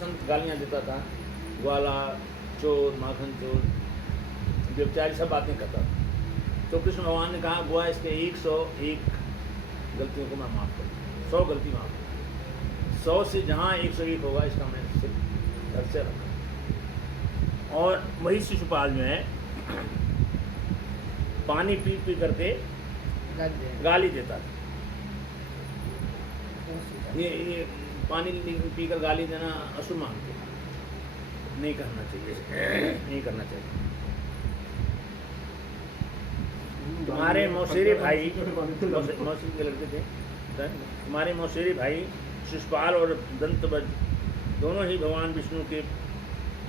संत गालियाँ देता था, ग्वाला, चोर, माखन चोर, व्यभिचारी, सब बातें करता था। तो कृष्ण भगवान ने कहा बुआ इसके 101 गलतियों को मैं माफ़ करूँ, 100 गलती माफ़ करूँ, 100 से जहाँ 101 होगा इसका मैं सिर्फ घर से रखा। और वही शिशुपाल जो है पानी पी पी करके गाली देता था। ये पानी पीकर गाली देना अशुभ मानते, नहीं करना चाहिए, नहीं करना चाहिए। तुम्हारे मौसेरे भाई, मौसी के लड़के थे, तुम्हारे मौसेरे भाई शिशुपाल और दंतवज दोनों ही भगवान विष्णु के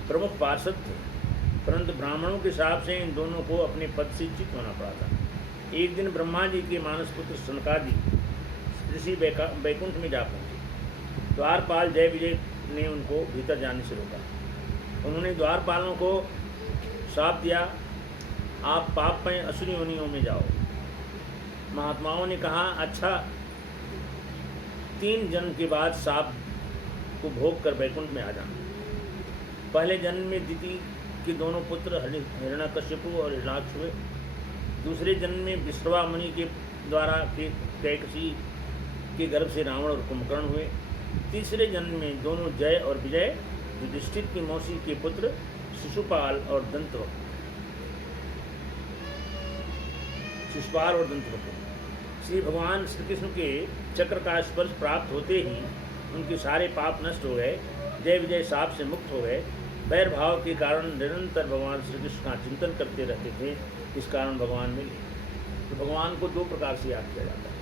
प्रमुख पार्षद थे, परंतु ब्राह्मणों के हिसाब से इन दोनों को अपने पद से च्युत होना पड़ा था। एक दिन ब्रह्मा जी के मानस पुत्र सनकादि ऋषि बैकुंठ में जा पहुंचे। द्वारपाल जय विजय ने उनको भीतर जाने से रोका। उन्होंने द्वारपालों को श्राप दिया, आप पापमय असुरी योनियों में जाओ। महात्माओं ने कहा अच्छा, 3 जन्म के बाद श्राप को भोग कर बैकुंठ में आ जाना। पहले जन्म में दिति के दोनों पुत्र हिरण्यकश्यपु और हिरण्याक्ष हुए। दूसरे जन्म में विश्रवा मुनि के द्वारा कैकसी के गर्भ से रावण और कुंभकर्ण हुए। तीसरे जन्म में दोनों जय और विजय युधिष्ठिर की मौसी के पुत्र शिशुपाल और दंतवक्र श्री भगवान श्री कृष्ण के चक्र का स्पर्श प्राप्त होते ही उनके सारे पाप नष्ट हो गए, जय विजय शाप से मुक्त हो गए। वैर भाव के कारण निरंतर भगवान श्री कृष्ण का चिंतन करते रहते थे, इस कारण भगवान मिले। तो भगवान को 2 प्रकार से याद किया जाता है,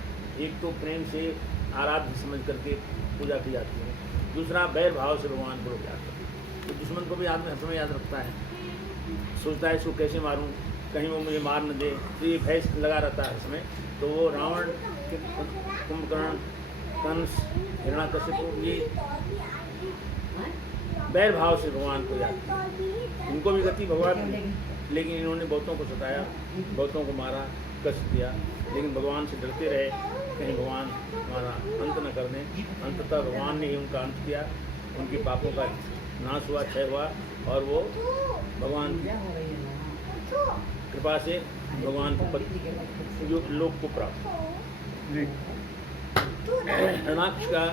एक तो प्रेम से आराध्य समझ करके पूजा की जाती है, दूसरा वैर भाव से भगवान को लोग याद करते हैं। तो दुश्मन को भी आदमी हर समय याद रखता है, सोचता है इसको कैसे मारूं, कहीं वो मुझे मार न दे, तो ये भय लगा रहता है हर समय। तो वो रावण, कुंभकर्ण, कंस, हिरण्याकश्यप, ये वैर भाव से भगवान को याद किया। इनको भी गति भगवान, लेकिन इन्होंने बहुतों को सताया, बहुतों को मारा, कष्ट दिया, लेकिन भगवान से डरते रहे कहीं भगवान हमारा अंत न कर दें। अंततः भगवान ने ही उनका अंत किया, उनके पापों का नाश हुआ, क्षय हुआ, और वो भगवान की कृपा से भगवान को जो लोक को प्राप्त। हिरण्याक्ष का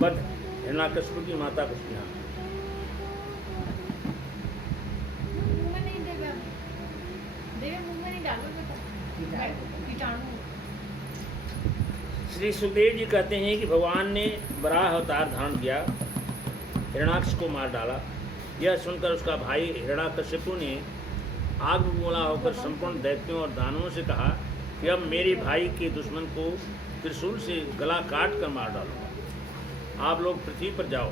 वध, हिरण्याकश्यप की माता कुछ यहाँ श्री सुखदेव जी कहते हैं कि भगवान ने वराह अवतार धारण किया, हिरण्याक्ष को मार डाला। यह सुनकर उसका भाई हिरण्याकश्यपु ने आग में गोला होकर संपूर्ण दैत्यों और दानवों से कहा कि अब मेरे भाई के दुश्मन को त्रिशूल से गला काट कर मार डालूंगा। आप लोग पृथ्वी पर जाओ,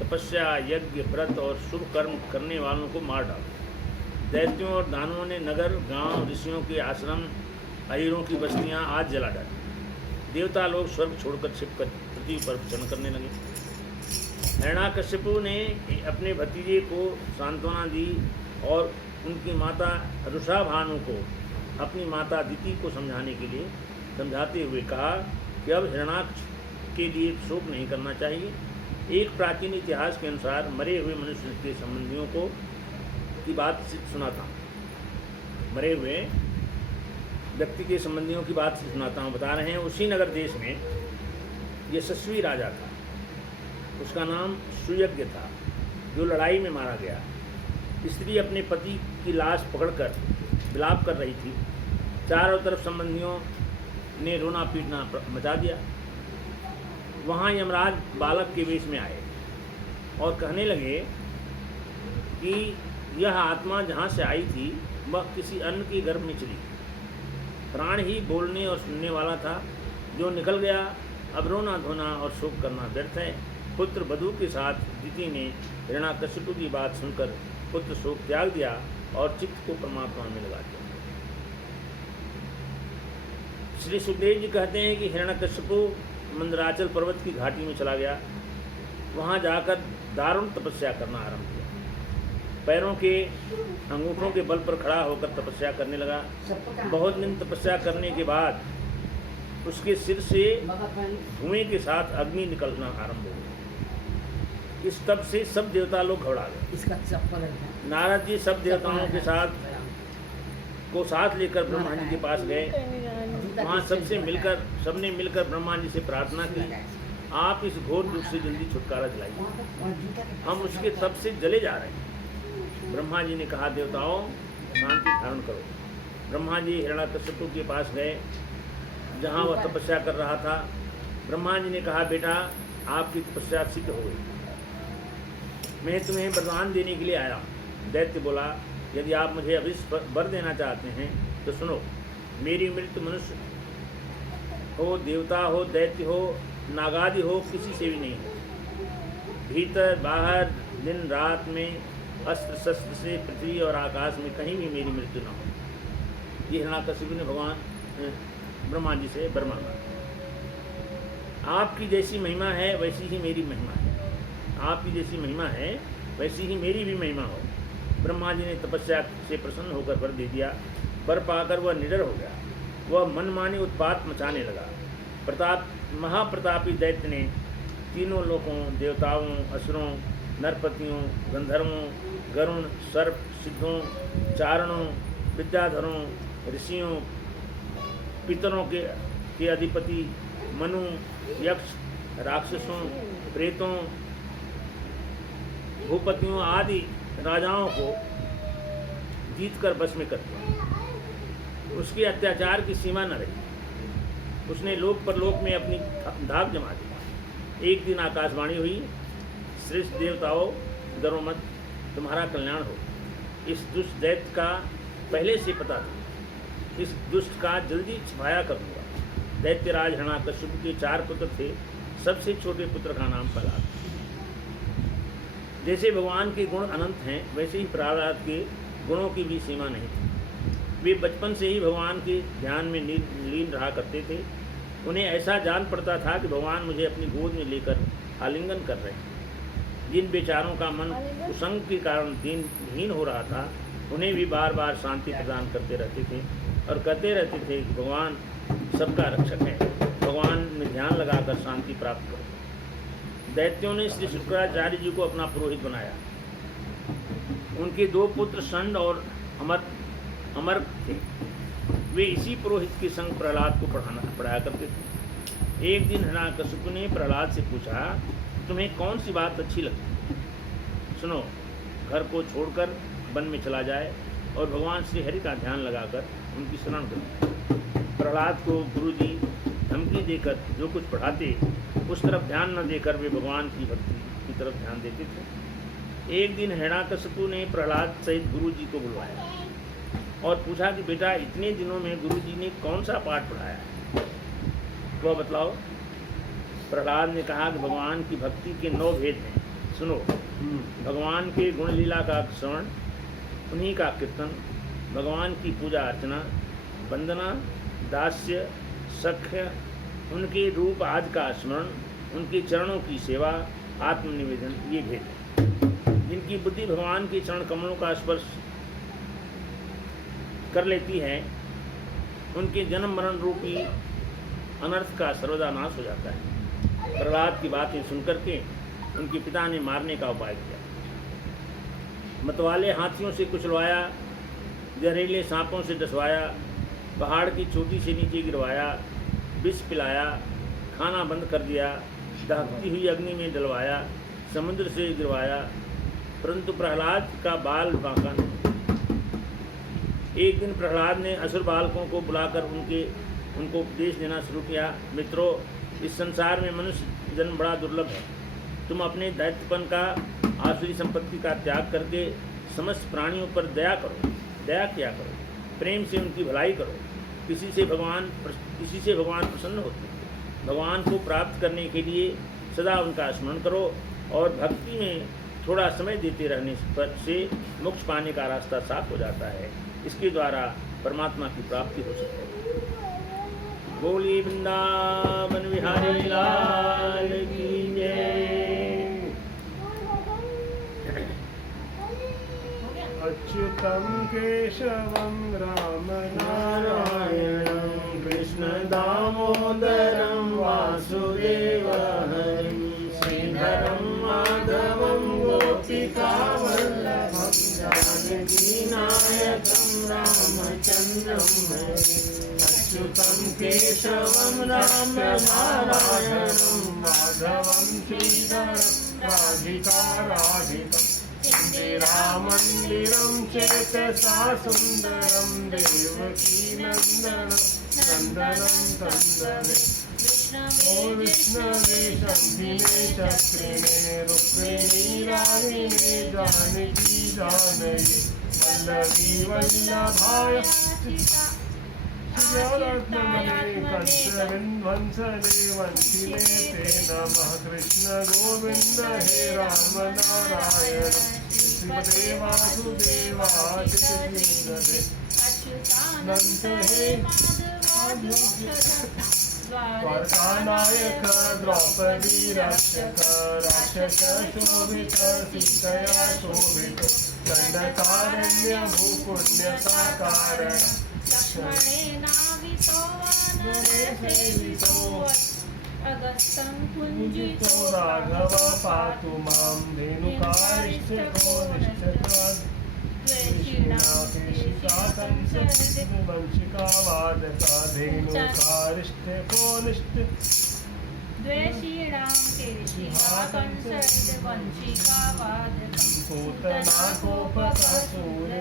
तपस्या, यज्ञ, व्रत और शुभ कर्म करने वालों को मार डालो। दैत्यों और दानवों ने नगर, गांव, ऋषियों के आश्रम, अहीरों की बस्तियां आज जला डाली। देवता लोग स्वर्ग छोड़कर छिपकर पृथ्वी पर भजन करने लगे। हिरण्याकश्यपु ने अपने भतीजे को सांत्वना दी और उनकी माता रुषा भानु को अपनी माता दिति को समझाने के लिए समझाते हुए कहा कि अब हिरण्याक्ष के लिए शोक नहीं करना चाहिए। एक प्राचीन इतिहास के अनुसार मरे हुए मनुष्य के संबंधियों को की बात सुनाता हूँ, मरे हुए व्यक्ति के संबंधियों की बात सुनाता हूँ। बता रहे हैं उसी नगर देश में यशस्वी राजा था, उसका नाम सुयज्ञ था, जो लड़ाई में मारा गया। स्त्री अपने पति की लाश पकड़कर विलाप कर रही थी। चारों तरफ संबंधियों ने रोना पीटना मचा दिया। वहाँ यमराज बालक के वेश में आए और कहने लगे कि यह आत्मा जहाँ से आई थी वह किसी अन्य के गर्भ में चली। प्राण ही बोलने और सुनने वाला था, जो निकल गया। अब रोना धोना और शोक करना व्यर्थ है। पुत्र वधू के साथ दिति ने हिरण्याकश्यप की बात सुनकर पुत्र शोक त्याग दिया और चित्त को परमात्मा में लगा दिया। श्री सुखदेव जी कहते हैं कि हिरण्याकश्यप मंदराचल पर्वत की घाटी में चला गया। वहाँ जाकर दारुण तपस्या करना आरंभ किया। पैरों के अंगूठों के बल पर खड़ा होकर तपस्या करने लगा। बहुत दिन तपस्या करने के बाद उसके सिर से धुएं के साथ अग्नि निकलना आरंभ हो गई। इस तप से सब देवता लोग घबरा गए। इसका चप्पल है। नारद जी सब देवताओं के साथ लेकर ब्रह्मा जी के पास गए। वहाँ सबने मिलकर ब्रह्मा जी से प्रार्थना की, आप इस घोर दुख से जल्दी छुटकारा दिलाइए, हम उसके तप से जले जा रहे हैं। ब्रह्मा जी ने कहा, देवताओं शांति धारण करो। ब्रह्मा जी हिरण्यकशिपु के पास गए जहाँ वह तपस्या कर रहा था। ब्रह्मा जी ने कहा, बेटा आपकी तपस्या सिद्ध हो गई, मैं तुम्हें वरदान देने के लिए आया हूँ। दैत्य बोला, यदि आप मुझे अभिष्ट वर देना चाहते हैं तो सुनो, मेरी मृत्यु मनुष्य हो, देवता हो, दैत्य हो, नागादि हो, किसी से भी नहीं हो। भीतर बाहर दिन रात में अस्त्र शस्त्र से पृथ्वी और आकाश में कहीं भी मेरी मृत्यु न हो। ये हिरण्यकशिपु ने भगवान ब्रह्मा जी से वर मांगा। आपकी जैसी महिमा है वैसी ही मेरी महिमा है, आपकी जैसी महिमा है वैसी ही मेरी भी महिमा हो। ब्रह्मा जी ने तपस्या से प्रसन्न होकर वर दे दिया। वर पाकर वह निडर हो गया। वह मनमानी उत्पात मचाने लगा। महाप्रतापी दैत्य ने तीनों लोकों, देवताओं, असुरों, नरपतियों, गंधर्वों, गरुण, सर्प, सिद्धों, चारणों, विद्याधरों, ऋषियों, पितरों के अधिपति मनु, यक्ष, राक्षसों, प्रेतों, भूपतियों आदि राजाओं को जीतकर बस में कर दिया। उसके अत्याचार की सीमा न रही। उसने लोक परलोक में अपनी धाक जमा दी। एक दिन आकाशवाणी हुई, श्रेष्ठ देवताओं, डरो मत, तुम्हारा कल्याण हो। इस दुष्ट दैत्य का पहले से पता था, इस दुष्ट का जल्दी छिपाया कर दूंगा। दैत्यराज हिरण्यकशिपु के 4 पुत्र थे। सबसे छोटे पुत्र का नाम प्रहलाद। जैसे भगवान के गुण अनंत हैं, वैसे ही प्रहलाद के गुणों की भी सीमा नहीं थी। वे बचपन से ही भगवान के ध्यान में लीन रहा करते थे। उन्हें ऐसा जान पड़ता था कि भगवान मुझे अपनी गोद में लेकर आलिंगन कर रहे हैं। जिन बेचारों का मन कुसंग के कारण दीनहीन हो रहा था, उन्हें भी बार बार शांति प्रदान करते रहते थे और कहते रहते थे कि भगवान सबका रक्षक है, भगवान में ध्यान लगाकर शांति प्राप्त करो। दैत्यों ने श्री शुक्राचार्य जी को अपना पुरोहित बनाया। उनके 2 पुत्र षंड और अमर थे। वे इसी पुरोहित के संग प्रहलाद को पढ़ाया करते थे। एक दिन हिरण्यकशिपु ने प्रहलाद से पूछा, तुम्हें कौन सी बात अच्छी लगती? सुनो, घर को छोड़कर वन में चला जाए और भगवान श्री हरि का ध्यान लगाकर उनकी शरण करे। प्रहलाद को गुरुजी धमकी देकर जो कुछ पढ़ाते, उस तरफ ध्यान न देकर वे भगवान की भक्ति की तरफ ध्यान देते थे। एक दिन हिरण्यकशिपु ने प्रहलाद सहित गुरुजी को बुलवाया और पूछा कि बेटा, इतने दिनों में गुरुजी ने कौन सा पाठ पढ़ाया है, वह बतलाओ। प्रहलाद ने कहा कि भगवान की भक्ति के 9 भेद हैं। सुनो, भगवान के गुण लीला का श्रवण, उन्हीं का कीर्तन, भगवान की पूजा अर्चना, वंदना, दास्य, सख्य, उनके रूप आदि का स्मरण, उनके चरणों की सेवा, आत्मनिवेदन, ये भेद हैं। जिनकी बुद्धि भगवान के चरण कमलों का स्पर्श कर लेती है, उनके जन्म मरण रूपी अनर्थ का सर्वदा नाश हो जाता है। प्रहलाद की बातें सुनकर के उनके पिता ने मारने का उपाय किया। मतवाले हाथियों से कुचलवाया, जहरीले सांपों से डसवाया, पहाड़ की चोटी से नीचे गिरवाया, विष पिलाया, खाना बंद कर दिया, दहकती हुई अग्नि में डलवाया, समुद्र से गिरवाया, परंतु प्रहलाद का बाल बांका नहीं। एक दिन प्रहलाद ने असुर बालकों को बुलाकर उनको उपदेश देना शुरू किया। मित्रों, इस संसार में मनुष्य जन्म बड़ा दुर्लभ है। तुम अपने दैत्यपन का, आसुरी संपत्ति का त्याग करके समस्त प्राणियों पर दया करो, दया किया करो, प्रेम से उनकी भलाई करो। किसी से भगवान प्रसन्न होते हैं। भगवान को प्राप्त करने के लिए सदा उनका स्मरण करो और भक्ति में थोड़ा समय देते रहने पर से मोक्ष पाने का रास्ता साफ हो जाता है। इसके द्वारा परमात्मा की प्राप्ति हो सकती है। बोली वृंदावन बिहारी लाल की जय। अच्युतं केशवं राम नारायणं कृष्ण दामोदरं वासुदेव हरिं श्रीधरं माधव गोपिका वल्लभं जानकी नायकं रामचन्द्रं भजे अच्युतं केशवं राम नारायणं माधवं श्रीधरं राधिका राधिकम् इंदिरामन्दिरं चेतसा सुन्दरं देवकी नन्दनं नन्दनं तन्दने ओ विष्णवे शम्भिने चक्रिणे रुक्मिणी रागिणे जानकी जानकी वल्लभी वल्लभाय श्रीरत्नमणे कंसविन्वंसने वंशिने ते नमः कृष्ण गोविन्द हे राम नारायण श्रीमते वासुदेवाय कृष्णदे अच्युतानंत हे द्वारकानायक द्रौपदी रक्षक राक्षस शोभित सीतया शोभित दंडकारण्य भूपुण्यका कारण लक्ष्मणेनावितो वानरे सेवितो अगस्तं कुञ्जितो राघव पातु मां धेनुकारिष्ठको निष्ठत्वान् वंशिका वादका धेनुकारिष्ठको निष्ठ द्वेषीणां केशिहा कंसवंशिका वादकं पूतना कोपकसूरजाखेलनु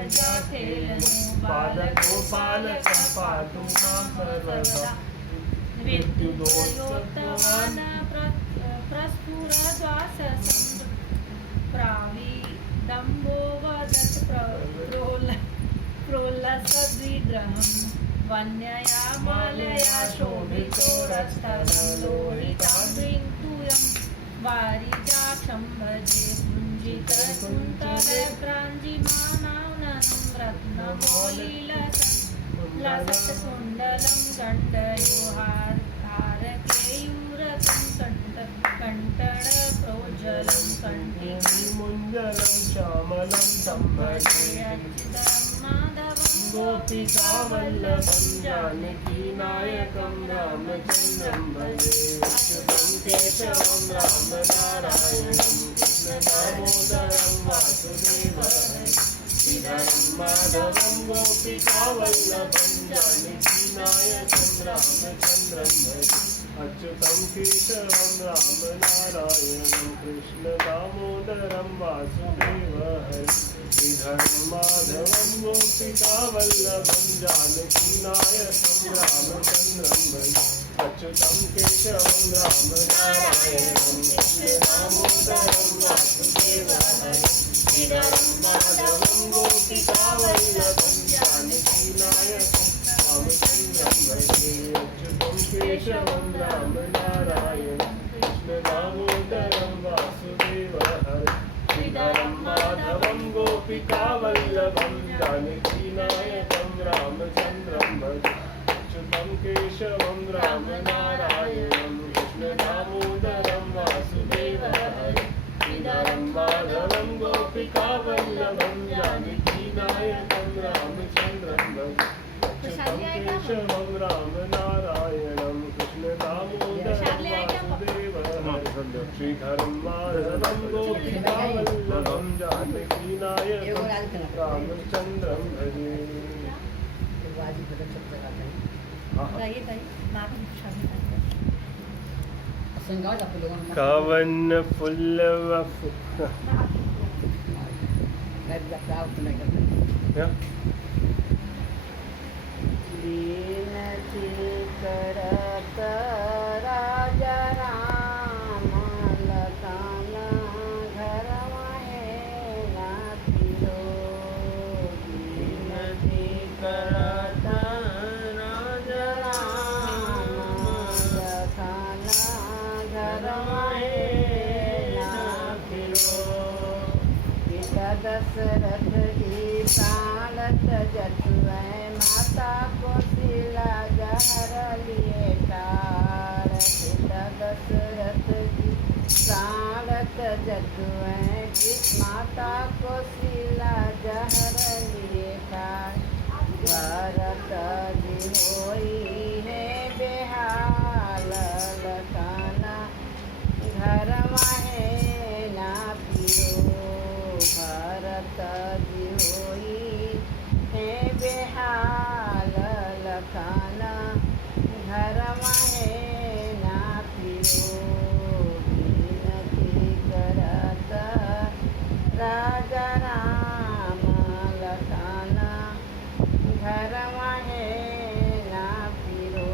बालगोपालक पातु मां सर्वदा विद्युदोत्तवान् प्रस्फुरद्वाससं प्राविडम्बो वदत् प्रोल्लसद्विग्रहं वन्यया मालया शोभितो रस्थलं लोहिताद्रिङ्क्तूयं वारिजाक्षं भजे कुञ्जितकुन्तले प्राञ्जिमानाननं रत्नमौलिलसं लसत्कुण्डलं दण्डयोहारकेयूरकं कण्टणप्रोज्ज्वलं मुञ्जलं श्यामलं सम्भजे अच्युतं माधवं गोपिका वल्लभं जानकी नायकं रामचन्द्रं भजे अच्युतं केशवं राम नारायणं कृष्ण दामोदरं वासुदेवं श्रीधरं माधवं गोपिका वल्लभं जानकी नायकं रामचन्द्रं भजे अच्युतं केशवं राम नारायणं कृष्ण दामोदरं वासुदेवं श्रीधरं माधवं गोपिका वल्लभं जानकी नायकं रामचन्द्रं भजे अच्युतं केशवं राम नारायणं कृष्ण दामोदरं वासुदेवं श्रीधरं माधवं गोपिका वल्लभं जानकी नायकं रामचन्द्रं भजे अच्युतं केशवं राम नारायणं कृष्ण दामोदरं वासुदेवं श्रीधरं माधवं गोपिका वल्लभं जानकी नायकं रामचन्द्रं भजे अच्युतं केशवं राम नारायणं कृष्ण दामोदरं वासुदेवं श्रीधरं माधवं गोपिका वल्लभं जानकी नायकं रामचन्द्रं भजे अच्युतं केशवं राम नारायणं कृष्ण दामोदरं वासुदेवं श्रीधरं माधवं गोपिका वल्लभं जानकी नायकं रामचन्द्रं भजे कवन फुल्लव दीनती करत राजा राम लताना घर माहे नाथिरो दीनती करत राजा राम लताना घर माहे नाथिरो पिता दशरथ जी प्राणत जतुऐ माता कौशल्या जहर लिए तार पिता दशरथ जी प्राणत जतुऐ माता कौशल्या जहर लिए तार भरत जी होई है बेहाल लताना घर माहे ना पिरो लखन घर माहे ना पियो विनती करत राजा राम लखन घर माहे ना पिरो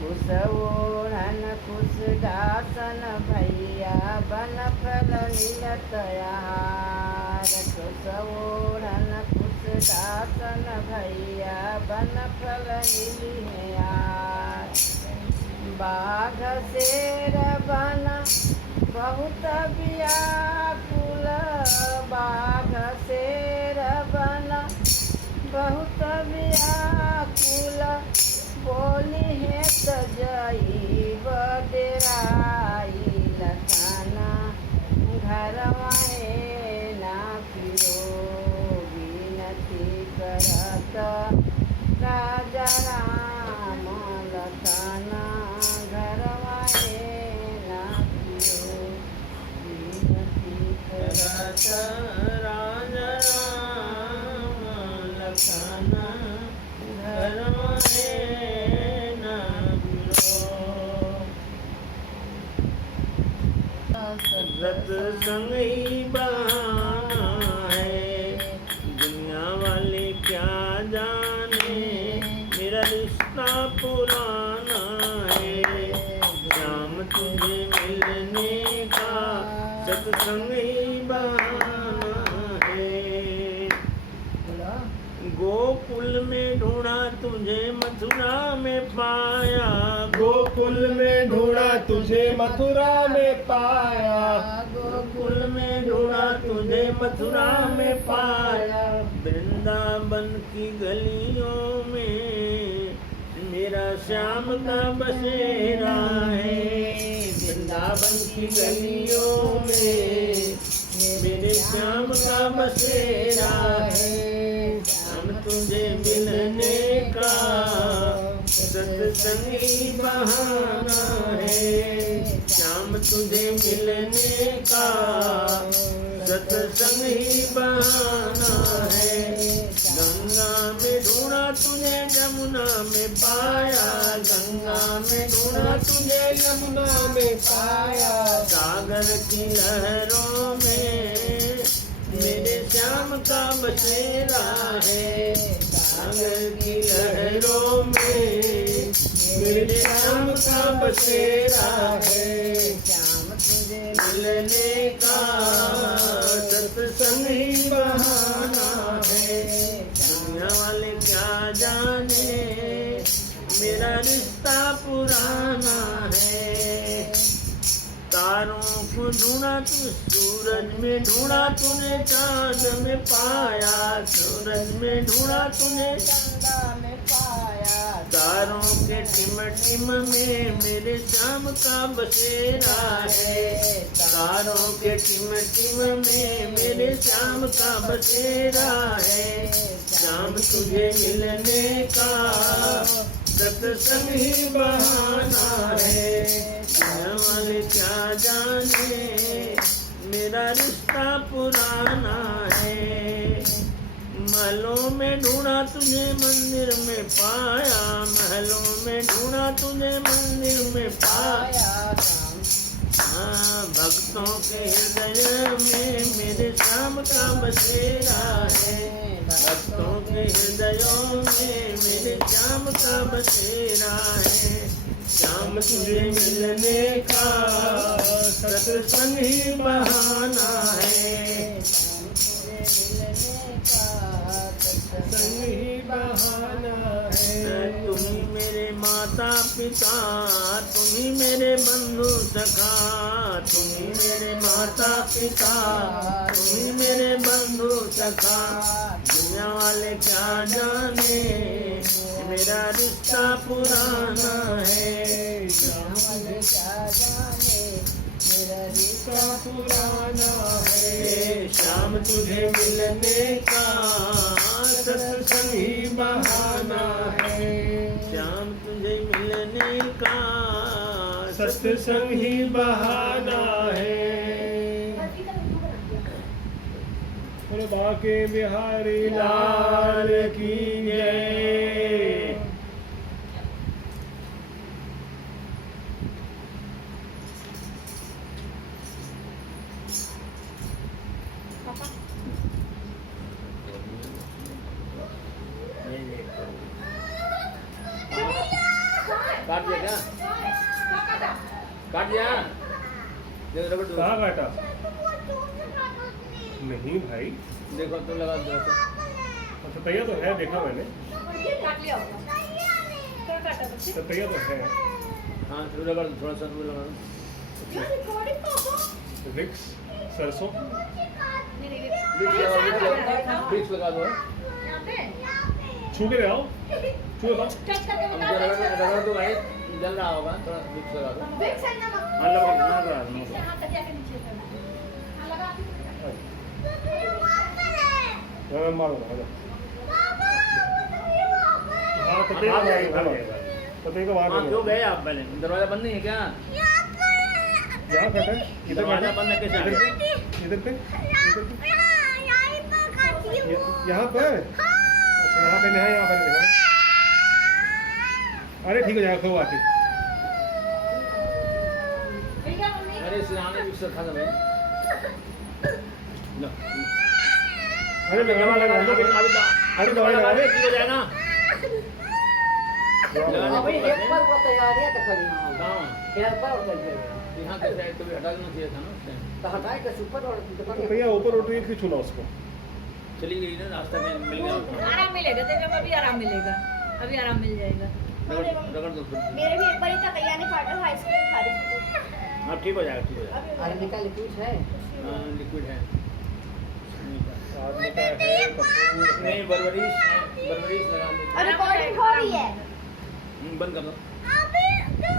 कुश ओढ़न कुश दासन भैया बन फल मिलत आहार कुश ओढ़न कुश दासन भैया बन फल मिली आहार बाघ शेर बन बहुत व्याकुल बाघ शेर बन बहुत व्याकुल बोली है तजईब डेराई लखन घर माहे ना पिरो विनती करत राजा राम लखन घर माहे ना पिरो विनती करत राजा राम लखन घर माहे ना पिरो सत्संग ही बहाना है दुनिया वाले क्या जाने मेरा रिश्ता पुराना है शाम तुझे मिलने का सत्संग ही बहाना है गोकुल में ढूंढा तुझे मथुरा में पाया गोकुल में ढूंढा तुझे मथुरा में पाया गोकुल में ढूंढा तुझे मथुरा में पाया वृंदावन की गलियों में मेरा श्याम का बसेरा है वृंदावन की गलियों में मेरे श्याम का बसेरा है श्याम तुझे मिलने का सत्संग ही बहाना है श्याम तुझे मिलने का सत्संग ही बहाना है गंगा में ढूंढा तुझे यमुना में पाया गंगा में ढूंढा तुझे यमुना में पाया सागर की लहरों में मेरे श्याम का बसेरा है सागर की लहरों में मेरे श्याम का बसेरा है श्याम तुझे मिलने का सत्संग ही बहाना है दुनिया वाले क्या जाने मेरा रिश्ता पुराना है तारों को ढूंढा तू सूरज में ढूंढा तूने चांद में पाया सूरज में ढूंढा तूने गंगा में पाया तारों के टिम टिम में मेरे श्याम का बसेरा है तारों के टिम टिम में मेरे श्याम का बसेरा है श्याम तुझे मिलने का सत्संग ही बहाना है दुनिया वाले क्या जाने मेरा रिश्ता पुराना है महलों में ढूंढा तुझे मंदिर में पाया महलों में ढूंढा तुझे मंदिर में पाया हाँ भक्तों के हृदय में मेरे श्याम का बसेरा है भक्तों के हृदयों में मेरे श्याम का बसेरा है श्याम तुझे मिलने का सत्संग ही बहाना है सत्संग ही बहाना है तुम ही मेरे माता पिता तुम ही मेरे बंधु सखा तुम ही मेरे माता पिता तुम ही मेरे बंधु सखा दुनिया वाले क्या जाने मेरा रिश्ता पुराना है रिश्ता पुराना है शाम तुझे मिलने का सत्संग ही बहाना है शाम तुझे मिलने का सत्संग ही बहाना है। बोलो बाके बिहारी लाल की जय। काट दिया क्या? काट दिया? देखो रबड़ कहाँ काटा? नहीं भाई, देखो तो लगा दो। अच्छा तैयार तो है, देखा मैंने, काट लिया होगा। क्या काटा बच्चे? तो तैयार तो है। हाँ रबड़ थोड़ा सा रबड़ लगा दो। विक्स सरसों नहीं नहीं बीच लगा दो। यहाँ पे छू के ले आओ, छू के लाओ। टच करके अब बता जो दो। रबड़ तो भाई जल रहा होगा, थोड़ा बीच लगा दो। विक्स है नमक। हाँ लगा लगा दो। नीचे हाथ तक जाके नीचे करना। हाँ लगा। मैं मारूंगा, आ जाओ। हाँ तो तेरा हाँ, वहाँ हाँ, तो तेरा वहाँ हाँ क्यों गए आप पहले? दरवाजा बंद नहीं है क्या? यहाँ कटा है, इधर दरवाजा कटा बंद है कैसे आ इधर गया? पे, इधर पे, यहाँ पर। अच्छा यहाँ पे नहीं है, यहाँ पर नहीं है। अरे ठीक हो जाएगा, कोई बात नहीं। ठीक है मम्मी। अरे सिराने भी सब खा दो भाई। लो। अरे लगा लगा लगा अभी अरे दवाई लगा दे। ठीक हो जाएगा। लगाने अभी को एक पर वो तैयारी है तो खड़ी कहाँ? एक पर उतर जाएगा यहाँ कैसे है? कभी हटा देना चाहिए था ना उससे। तो हटाए के ऊपर और तो भैया ऊपर उठ रही थी, छूना उसको। चली गई ना, रास्ता में मिल गया उसको। आराम मिलेगा तेरे को, अभी आराम मिलेगा, अभी आराम मिल जाएगा। रगड़ दो फिर। मेरे भी एक बार इतना तैयार नहीं फाटा था आइसक्रीम खा रही थी। हाँ ठीक हो जाएगा, ठीक हो जाएगा। अरे निकाल कुछ है हाँ लिक्विड है। आदमी का है कपूर है। नहीं बरबरीश लगा दो। और रिकॉर्डिंग हो रही है। बंद कर दो। अभी तो